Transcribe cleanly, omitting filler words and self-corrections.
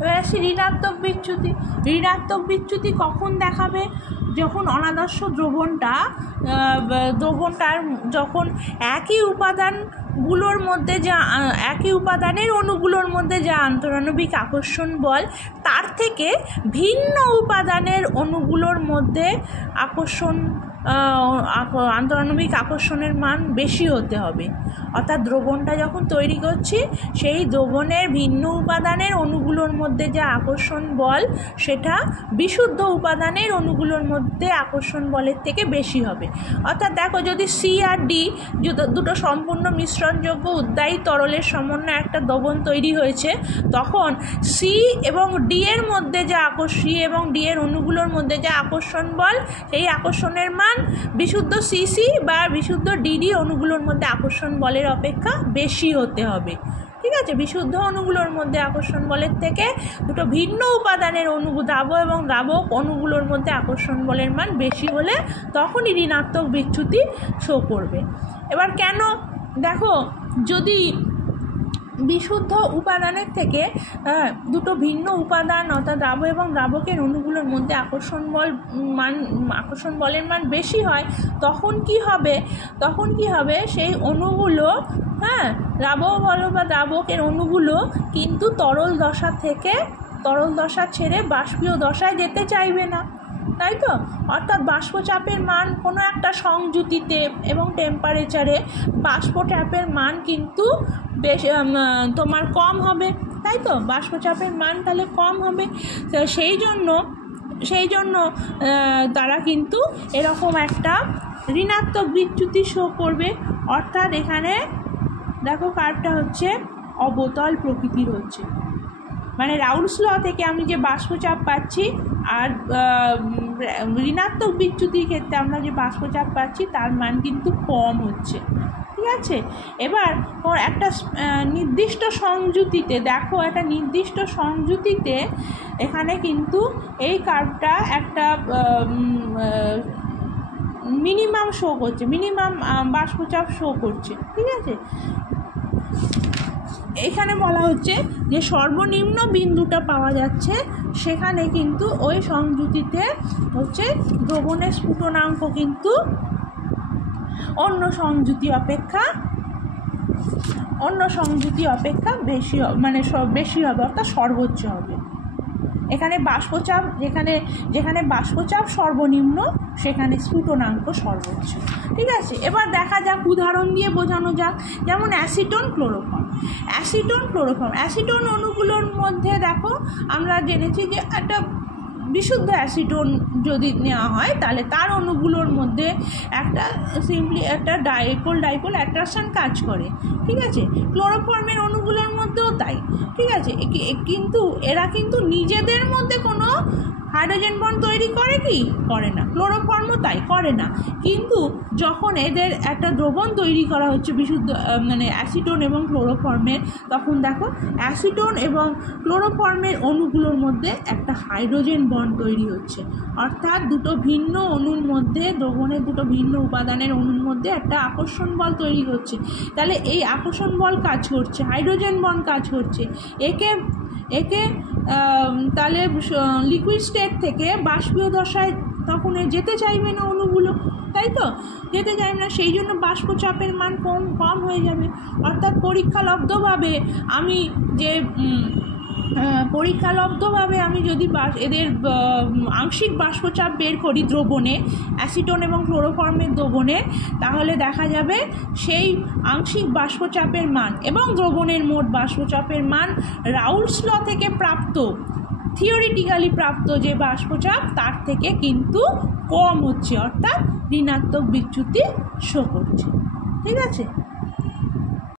এবার আসি ঋণাত্মক বিচ্যুতি। ঋণাত্মক বিচ্যুতি কখন দেখাবে? যখন অনাদর্শ দ্রবণটার যখন একই উপাদানগুলোর মধ্যে একই উপাদানের অণুগুলোর মধ্যে যা আন্তরাণবিক আকর্ষণ বল, তার থেকে ভিন্ন উপাদানের অণুগুলোর মধ্যে আন্তরাণবিক আকর্ষণের মান বেশি হতে হবে। অর্থাৎ দ্রবণটা যখন তৈরি করছি, সেই দ্রবণের ভিন্ন উপাদানের অণুগুলোর মধ্যে যা আকর্ষণ বল, সেটা বিশুদ্ধ উপাদানের অণুগুলোর মধ্যে আকর্ষণ বলের থেকে বেশি হবে। অর্থাৎ দেখো, যদি সি আর ডি দুটো সম্পূর্ণ মিশ্রণযোগ্য উদ্বায়ী তরলের সমন্বয়ে একটা দ্রবণ তৈরি হয়েছে, তখন সি এবং ডি এর মধ্যে সি এবং ডি এর অণুগুলোর মধ্যে যা আকর্ষণ বল, সেই আকর্ষণের মান বিশুদ্ধ সিসি বা বিশুদ্ধ ডিডি অণুগুলোর মধ্যে আকর্ষণ বলের অপেক্ষা বেশি হতে হবে। ঠিক আছে, বিশুদ্ধ অণুগুলোর মধ্যে আকর্ষণ বলের থেকে দুটো ভিন্ন উপাদানের দ্রাবক এবং দ্রাবক অণুগুলোর মধ্যে আকর্ষণ বলের মান বেশি হলে তখনই ঋণাত্মক বিচ্যুতি শো করবে। এবার কেন? দেখো, যদি বিশুদ্ধ উপাদানের থেকে দুটো ভিন্ন উপাদান অর্থাৎ দ্রাবক এবং দ্রাবকের অণুগুলোর মধ্যে আকর্ষণ বলের মান বেশি হয়, তখন কি হবে? সেই অণুগুলো দ্রাবক বল বা দ্রাবকের অণুগুলো কিন্তু তরল দশা ছেড়ে বাষ্পীয় দশায় যেতে চাইবে না, তাই তো? অর্থাৎ বাষ্পচাপের মান কোনো একটা সংযুতিতে এবং টেম্পারেচারে বাষ্পচাপের মান কিন্তু বেশ তোমার কম হবে, তাই তো? বাষ্পচাপের মান তাহলে কম হবে। তো সেই জন্য তারা কিন্তু এরকম একটা ঋণাত্মক বিচ্যুতি শো করবে। অর্থাৎ এখানে দেখো, কার্ভটা হচ্ছে অবতল প্রকৃতির হচ্ছে, মানে রাউলস ল থেকে আমি যে বাষ্পচাপ পাচ্ছি আর ঋণাত্মক বিচ্যুতির ক্ষেত্রে আমরা যে বাষ্পচাপ পাচ্ছি তার মান কিন্তু কম হচ্ছে। ঠিক আছে, এবার একটা নির্দিষ্ট সংযুতিতে দেখো, একটা নির্দিষ্ট সংযুতিতে এখানে কিন্তু এই কার্ভটা একটা মিনিমাম শো করছে, মিনিমাম বাষ্পচাপ শো করছে। ঠিক আছে, এখানে বলা হচ্ছে যে সর্বনিম্ন বিন্দুটা পাওয়া যাচ্ছে, সেখানে কিন্তু ওই সংযুতিতে হচ্ছে দ্রবণের স্ফুটনাঙ্ক কিন্তু অন্য সংযুতি অপেক্ষা বেশি হবে, অর্থাৎ সর্বোচ্চ হবে। এখানে বাষ্পচাপ যেখানে বাষ্পচাপ সর্বনিম্ন, সেখানে স্ফুটনাঙ্ক সর্বোচ্চ। ঠিক আছে, এবার দেখা যাক, উদাহরণ দিয়ে বোঝানো যাক। যেমন অ্যাসিটোন ক্লোরোফর্ম। অ্যাসিটোন অণুগুলোর মধ্যে দেখো, আমরা জেনেছি যে একটা বিশুদ্ধ অ্যাসিটোন যদি নেওয়া হয়, তাহলে তার অণুগুলোর মধ্যে একটা ডাইপোল অ্যাট্রাকশন কাজ করে। ঠিক আছে, ক্লোরোফর্মের অণুগুলোর মধ্যেও তাই। ঠিক আছে, কিন্তু এরা কিন্তু নিজেদের মধ্যে কোনো হাইড্রোজেন বন্ড তৈরি করে না। ক্লোরোফর্মও তাই করে না। কিন্তু যখন এদের একটা দ্রবণ তৈরি করা হচ্ছে বিশুদ্ধ অ্যাসিটোন এবং ক্লোরোফর্মের, তখন দেখো অ্যাসিটোন এবং ক্লোরোফর্মের অণুগুলোর মধ্যে একটা হাইড্রোজেন বন্ড তৈরি হচ্ছে। অর্থাৎ দুটো ভিন্ন অণুর মধ্যে, দ্রবণের দুটো ভিন্ন উপাদানের অণুর মধ্যে একটা আকর্ষণ বল তৈরি হচ্ছে। তাহলে এই আকর্ষণ বল কাজ করছে, হাইড্রোজেন বন্ড কাজ করছে। একে তাহলে লিকুইড স্টেট থেকে বাষ্পীয় দশায় তখন যেতে চাইবে না অণুগুলো, তাই তো? যেতে চাইবে না, সেই জন্য বাষ্পচাপের মান কম হয়ে যাবে। অর্থাৎ পরীক্ষালব্ধভাবে আমি যদি এদের আংশিক বাষ্পচাপ বের করি দ্রবণে, অ্যাসিটোন এবং ক্লোরোফর্মের দ্রবণে, তাহলে দেখা যাবে সেই আংশিক বাষ্পচাপের মান এবং দ্রবণের মোট বাষ্পচাপের মান রাউলস ল থেকে থিওরিটিক্যালি প্রাপ্ত যে বাষ্পচাপ, তার থেকে কিন্তু কম হচ্ছে, অর্থাৎ ঋণাত্মক বিচ্যুতি শো করছে। ঠিক আছে।